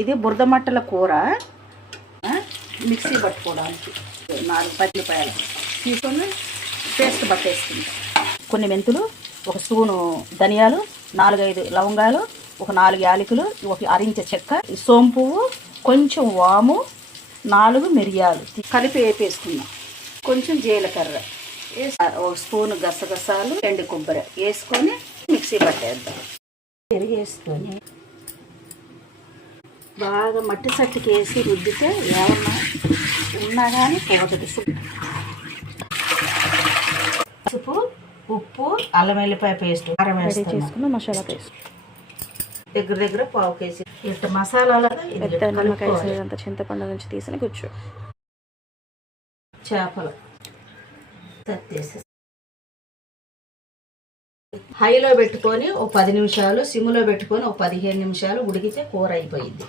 ఇది బురద మట్టల కూర మిక్సీ పట్టుకోవడానికి 4 పచ్చిమిరపకాయలు తీసుకొని పేస్ట్ పట్టేసుకుంటాం. కొన్ని మెంతులు, 1 స్పూను ధనియాలు, 4-5 లవంగాలు, ఒక 4 యాలకులు, ఒక అరించ చెక్క, సోంపు, కొంచెం వాము, 4 మిరియాలు కలిపి వేపేసుకుందాం. కొంచెం జీలకర్ర, 1 స్పూను గసగసాలు, ఎండు కొబ్బరి వేసుకొని మిక్సీ పట్టేద్దాం. పెరుగు వేసుకొని బాగా మట్టి సట్టుకి వేసి రుద్దితే ఏమన్నా ఉన్నా కానీ పోతుంది. పసుపు, ఉప్పు, అల్లం వెల్లిపాయ పేస్ట్, కారం వేసుకున్న మసాలా పేస్ట్ దగ్గర పావు కేజీ ఇట్లా మసాలాలు అంత చింతపండు నుంచి తీసిన కూర్చో చేపలు తట్టేసి హైలో పెట్టుకొని ఒక 10 నిమిషాలు, సిమ్లో పెట్టుకొని ఒక 15 నిమిషాలు ఉడికితే కూర అయిపోయింది.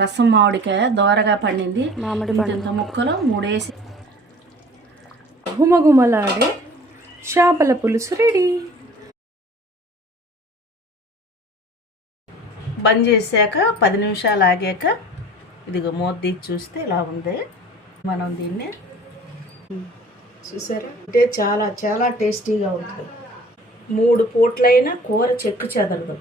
రసం మామిడికాయ దోరగా పండింది, మామిడి పండు ముక్కలు 3 వేసి గుమగుమలాడే చేపల పులుసు రెడీ. బంద్ చేశాక 10 నిమిషాలు ఆగాక ఇదిగో మూత తీసి చూస్తే ఇలా ఉంది. మనం దీన్ని చూసారా అంటే చాలా చాలా టేస్టీగా ఉంటుంది. 3 పూట్లైనా కూర చెక్కు చెదరదు.